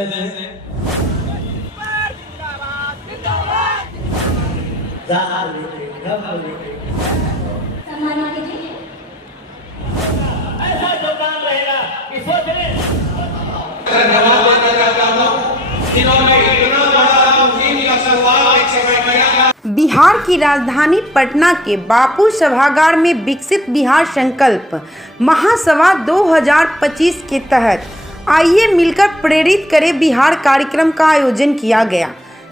ऐसा जो काम रहेगा कि सोचने धन्यवाद देना चाहता हूं जिन्होंने इतना बड़ा मुहिम का शुरुआत एक समय किया। बिहार की राजधानी पटना के बापू सभागार में विकसित बिहार संकल्प महासभा 2025 के तहत आइए मिलकर प्रेरित करें बिहार कार्यक्रम का आयोजन किया गया,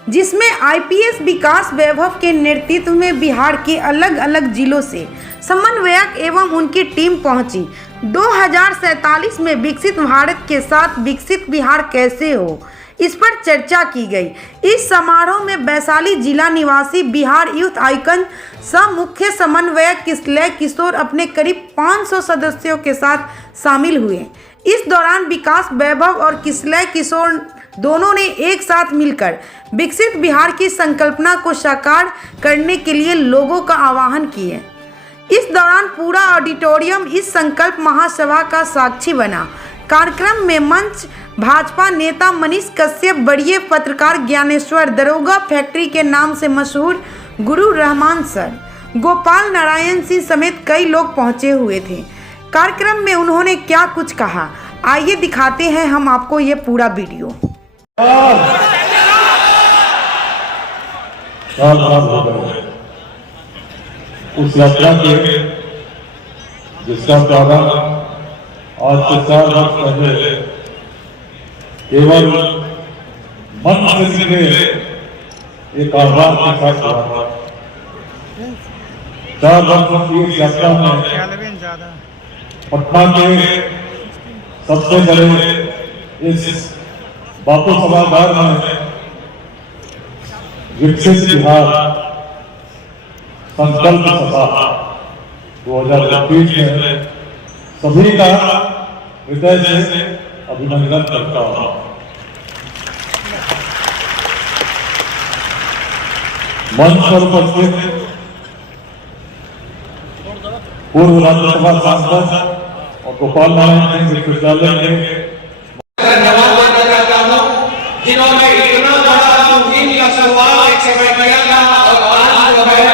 जिसमें आईपीएस विकास वैभव के नेतृत्व में बिहार के अलग अलग जिलों से समन्वयक एवं उनकी टीम पहुंची। 2047 में विकसित भारत के साथ विकसित बिहार कैसे हो, इस पर चर्चा की गई। इस समारोह में वैशाली जिला निवासी बिहार यूथ आइकन सह मुख्य समन्वयक किसलय किशोर अपने करीब 500 सदस्यों के साथ शामिल हुए। इस दौरान विकास वैभव और किसलय किशोर दोनों ने एक साथ मिलकर विकसित बिहार की संकल्पना को साकार करने के लिए लोगों का आह्वान किए। इस दौरान पूरा ऑडिटोरियम इस संकल्प महासभा का साक्षी बना। कार्यक्रम में मंच भाजपा नेता मनीष कश्यप, वरीय पत्रकार ज्ञानेश्वर, दरोगा फैक्ट्री के नाम से मशहूर गुरु रहमान सर, गोपाल नारायण सिंह समेत कई लोग पहुंचे हुए थे। कार्यक्रम में उन्होंने क्या कुछ कहा, आइए दिखाते हैं हम आपको ये पूरा वीडियो। उस यात्रा के जिसका प्रारंभ आज से 4 वर्ष पहले केवल मन से के एक आह्वान के साथ हुआ। 4 वर्षों की इस यात्रा में पटना के सबसे बड़े इस बापू सभागार में विकसित बिहार संकल्प सभा 2025 में सभी का हृदय से अभिनंदन करता हूं। मंच पर उपस्थित पूर्व राज्यसभा सांसद और गोपाल नारायण सिंह विश्वविद्यालय के धन्यवाद देना चाहता हूं जिन्होंने इतना बड़ा मुहिम का शुरुआत एक समय किया था और आज जो है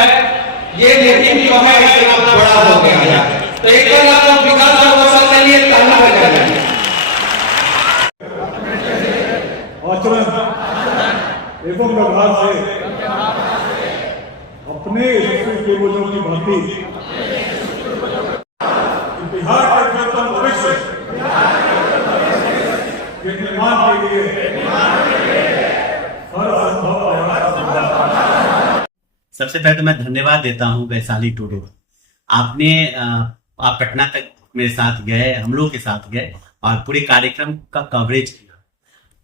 ये मुहिम जो है इतना बड़ा हो गया है। तो एक बार आप लोग विकास और कौशल के लिए ताली बजाएं। आचरण एवं व्यवहार से अपने पूर्वजों की भांति बिहार के बेहतर भविष्य के निर्माण के लिए हर संभव प्रयास। सबसे पहले तो मैं धन्यवाद देता हूं वैशाली टूडे। आपने आप पटना तक मेरे साथ गए, हम लोग के साथ गए और पूरे कार्यक्रम का कवरेज किया।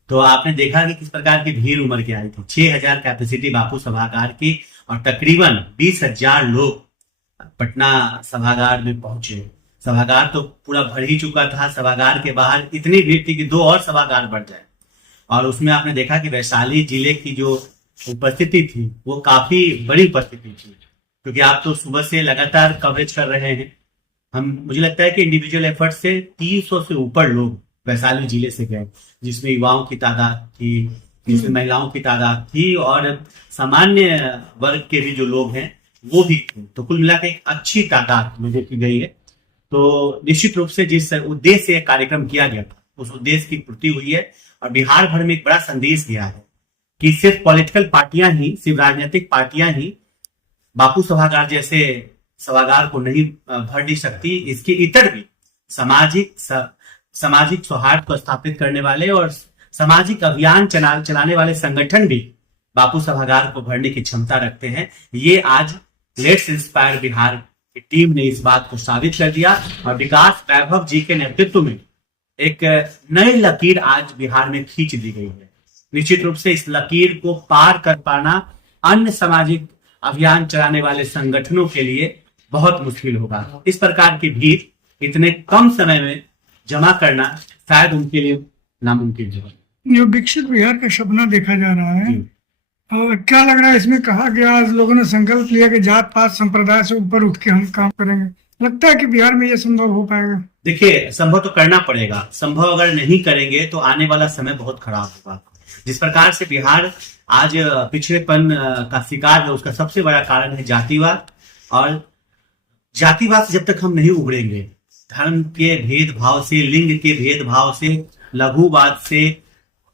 तो आपने देखा कि किस प्रकार की भीड़ उमड़ के आई थी। 6000 कैपेसिटी बापू सभागार की और तकरीबन 20,000 लोग पटना सभागार में पहुंचे। सभागार तो पूरा भर ही चुका था। सभागार के बाहर इतनी भीड़ थी कि 2 और सभागार बढ़ जाए। और उसमें आपने देखा कि वैशाली जिले की जो उपस्थिति थी वो काफी बड़ी उपस्थिति थी, क्योंकि आप तो सुबह से लगातार कवरेज कर रहे हैं। मुझे लगता है कि इंडिविजुअल एफर्ट से 300 से ऊपर लोग वैशाली जिले से गए, जिसमें युवाओं की तादाद थी, जिसमें महिलाओं की तादाद थी और सामान्य वर्ग के भी जो लोग हैं वो भी थे। तो कुल मिलाकर एक अच्छी तादाद में देखी गई है। तो निश्चित रूप से जिस उद्देश्य से कार्यक्रम किया गया था उस उद्देश्य की पूर्ति हुई है और बिहार भर में एक बड़ा संदेश दिया है कि सिर्फ पॉलिटिकल पार्टियां ही, सिर्फ राजनीतिक पार्टियां ही बापू सभागार जैसे सभागार को नहीं भर नहीं सकती। इसके इतर भी सामाजिक सौहार्द को स्थापित करने वाले और सामाजिक अभियान चलाने वाले संगठन भी बापू सभागार को भरने की क्षमता रखते हैं। ये आज लेट्स इंस्पायर बिहार की टीम ने इस बात को साबित कर दिया और विकास वैभव जी के नेतृत्व में एक नई लकीर आज बिहार में खींच दी गई है। निश्चित रूप से इस लकीर को पार कर पाना अन्य सामाजिक अभियान चलाने वाले संगठनों के लिए बहुत मुश्किल होगा। इस प्रकार की भीड़ इतने कम समय में जमा करना शायद उनके लिए नामुमकिन है। जो विकसित बिहार का सपना देखा जा रहा है, और क्या लग रहा है इसमें कहा गया, आज लोगों ने संकल्प लिया कि जात पात संप्रदाय से ऊपर उठ के हम काम करेंगे, लगता है कि बिहार में ये संभव हो पाएगा? देखिए, संभव तो करना पड़ेगा। संभव अगर नहीं करेंगे तो आने वाला समय बहुत खराब होगा। जिस प्रकार से बिहार आज पिछड़ेपन का शिकार है, उसका सबसे बड़ा कारण है जातिवाद। और जातिवाद से जब तक हम नहीं उभरेंगे, धर्म के भेदभाव से, लिंग के भेदभाव से, लघुवाद से,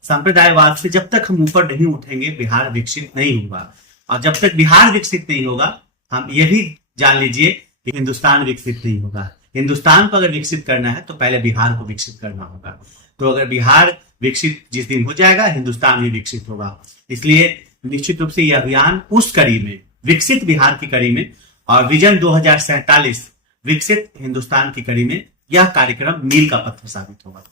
संप्रदायवाद से जब तक हम ऊपर नहीं उठेंगे, बिहार विकसित नहीं होगा। और जब तक बिहार विकसित नहीं होगा, हम ये भी जान लीजिए कि हिंदुस्तान विकसित नहीं होगा। हिंदुस्तान को अगर विकसित करना है तो पहले बिहार को विकसित करना होगा। तो अगर बिहार विकसित जिस दिन हो जाएगा, हिंदुस्तान भी विकसित होगा। इसलिए निश्चित रूप से यह अभियान उस कड़ी में, विकसित बिहार की कड़ी में और विजन 2047 विकसित हिंदुस्तान की कड़ी में, यह कार्यक्रम मील का पत्थर साबित होगा।